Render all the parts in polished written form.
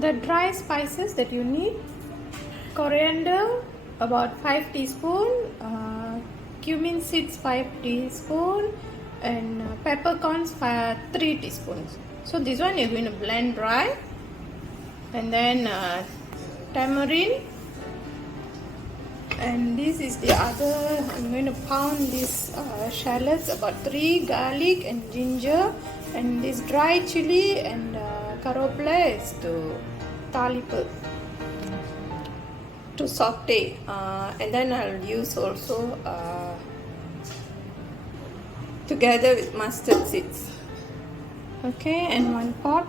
The dry spices that you need: coriander about 5 teaspoon, cumin seeds 5 teaspoon, and peppercorns 3 teaspoons. So this one you're going to blend dry, and then tamarind, and this is the other. I'm going to pound these shallots, about 3, garlic and ginger, and this dry chili and karople is to talipu, to saute, and then I'll use also together with mustard seeds. Okay, and 1 pot.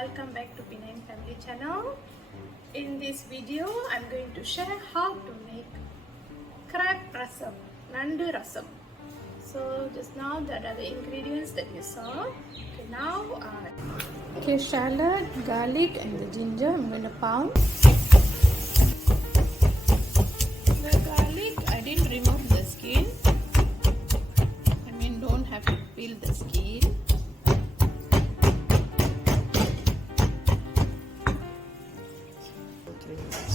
Welcome back to Penang Family Channel. In this video, I'm going to share how to make crab rasam, Nandu rasam. So just now that are the ingredients that you saw. Okay, now shallot, garlic and the ginger I'm going to pound. The garlic, I didn't remove the skin. I mean, don't have to peel the skin.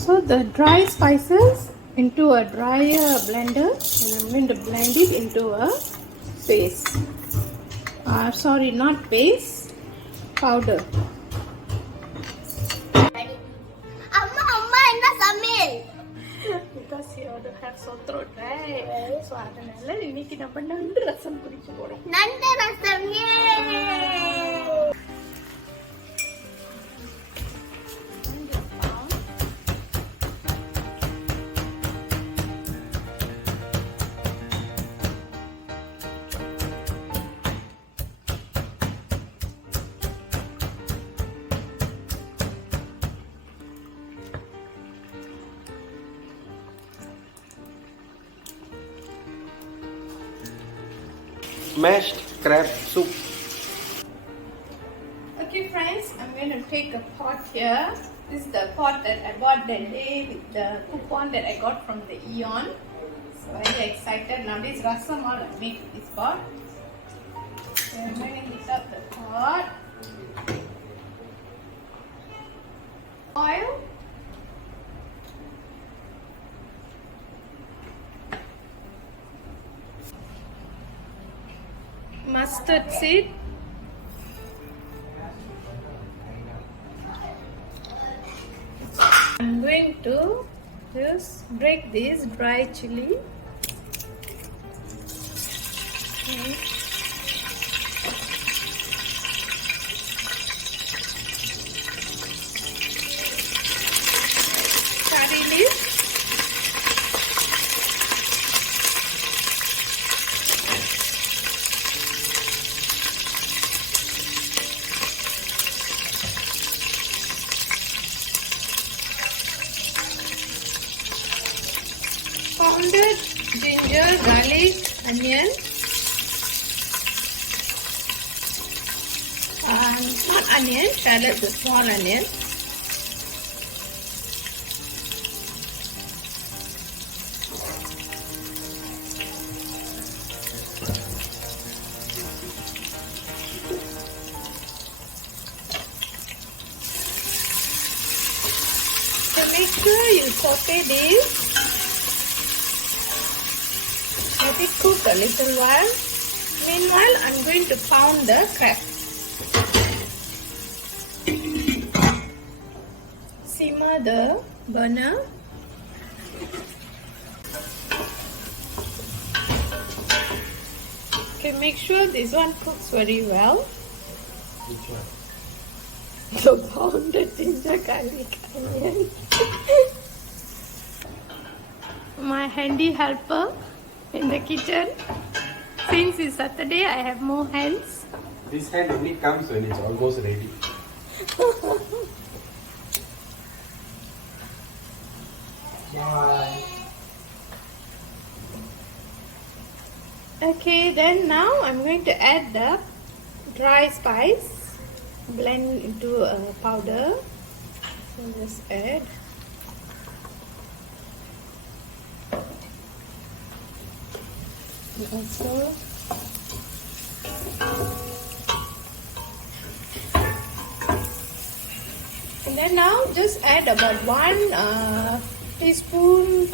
So the dry spices into a dryer blender, and I'm going to blend it into a paste. Sorry, not paste, powder. Amma, enna samayal? Because you have sore throat, right? So adanaala இன்னைக்கு நம்ம நண்டு ரசம் குடிக்க போறோம். Nandu rasam, yay! Mashed crab soup. Okay friends, I'm going to take a pot here. This is the pot that I bought that day with the coupon that I got from the Eon. So I'm very excited. Now this rasam all I make with this pot. So I'm going to heat up the pot. Oil. Mustard seed, I'm going to just break this dry chili. Okay. Curry leaf. Pounded ginger, garlic, onion, not onion, shallot, the small onion. So make sure you saute this. Let it cook a little while. Meanwhile, I'm going to pound the crab. Simmer the burner. Okay, make sure this one cooks very well. Which one? The pounded ginger garlic onion. My handy helper in the kitchen. Since it's Saturday, I have more hands. This hand only comes when it's almost ready. Bye. Okay, then now I'm going to add the dry spice, blend into a powder. So just add. And also and then now just add about 1 teaspoon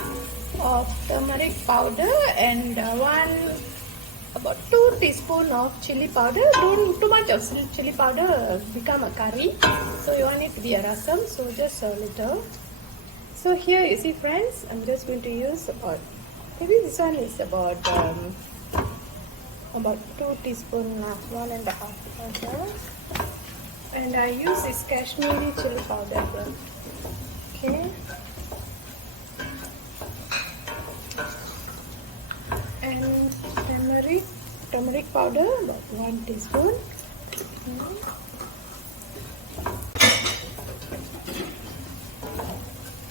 of turmeric powder and about 2 teaspoon of chili powder. Don't too much of chili powder become a curry, so you want it to be a rasam, so just a little. So here you see friends, I'm just going to use about, maybe this one is about 2 teaspoon, 1.5 powder, and I use this Kashmiri chili powder here. Okay. And turmeric powder, about 1 teaspoon.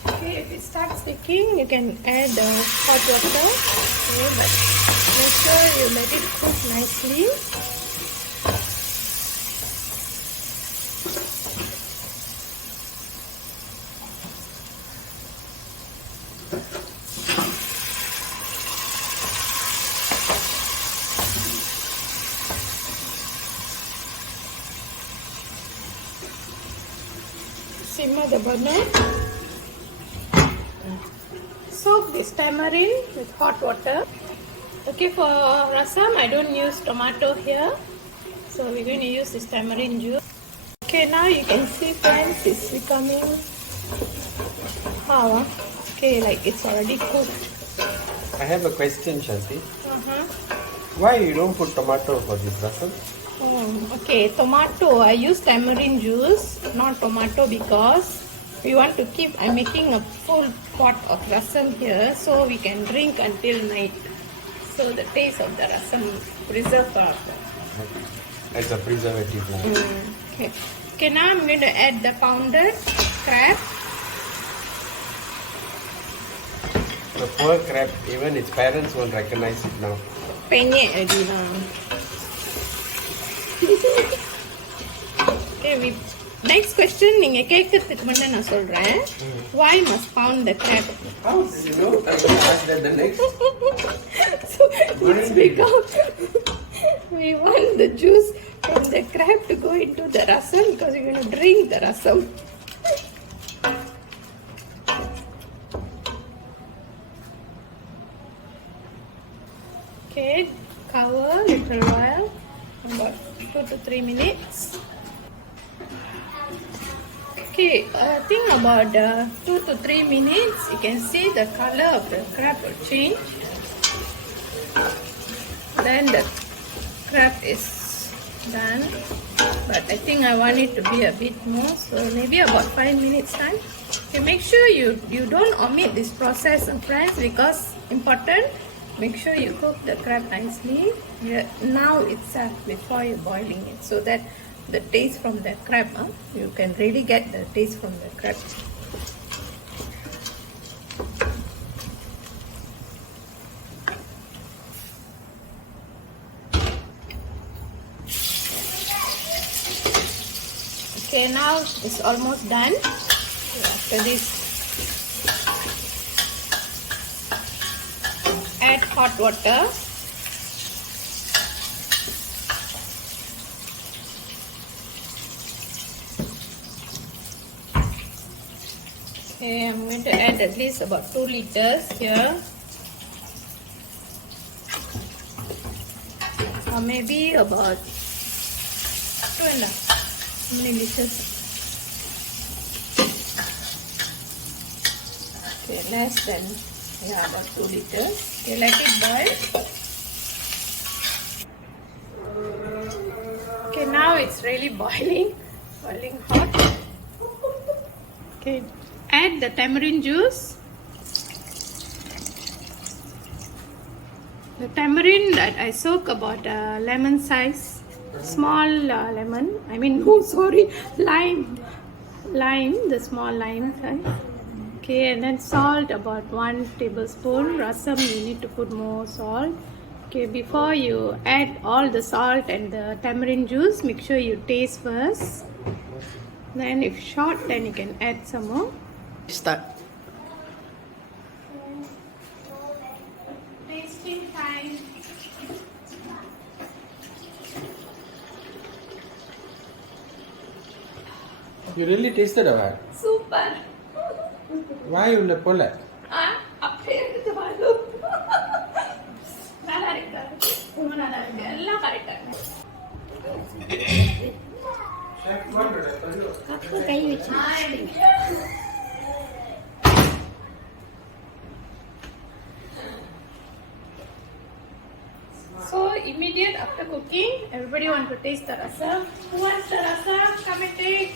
Okay, if it starts leaking, you can add hot water. Okay, but make sure you let it cook nicely. Simmer the burner. Soak this tamarind with hot water. Okay, for rasam I don't use tomato here, so we're going to use this tamarind juice. Okay, now you can see friends, it's becoming how? Okay, like it's already cooked. I have a question, Shanti. Uh-huh. Why you don't put tomato for this rasam? Okay, tomato. I use tamarind juice, not tomato, because we want to keep. I'm making a full pot of rasam here, so we can drink until night. So the taste of the rasam preserved. As a preservative. Okay. Okay, now I'm going to add the pounded crab. The poor crab, even its parents won't recognize it now. Penyek already lah. Okay, next question நீங்க கேட்கிறதுக்கு முன்ன நான் சொல்றேன். Why must pound the crab? How do you know? I will ask that the next. So it's because we want the juice from the crab to go into the rasam, because we're going to drink the rasam. Okay, cover little while, about 2 to 3 minutes. Okay, I think about 2 to 3 minutes, you can see the color of the crab will change. Then the crab is done, but I think I want it to be a bit more, so maybe about 5 minutes time. Okay, make sure you don't omit this process, friends, because important. Make sure you cook the crab nicely now itself before you boiling it, so that the taste from the crab, you can really get the taste from the crab. Okay, now it's almost done. After this, add hot water. Okay, I'm going to add at least about 2 liters here, or maybe about 2.5. How many liters? Okay, less than, about 2 liters. Okay, let it boil. Okay, now it's really boiling hot. Okay, add the tamarind juice. The tamarind that I soak about lemon size, small lemon. I mean, oh sorry, lime, the small lime size. Okay, and then salt about 1 tablespoon. Rasam, you need to put more salt. Okay, before you add all the salt and the tamarind juice, make sure you taste first. Then if short, then you can add some more. Start. Tasting time. You really tasted or what? Super. Why you the polar? அப்படியே எடுத்து பாரு. நல்லா இருக்கு. ரொம்ப நல்லா இருக்கு. எல்லாம் கரெக்டா இருக்கு. Aku kay witch. So immediate after cooking, everybody want to taste the rasam. Who wants the rasam? Come and take.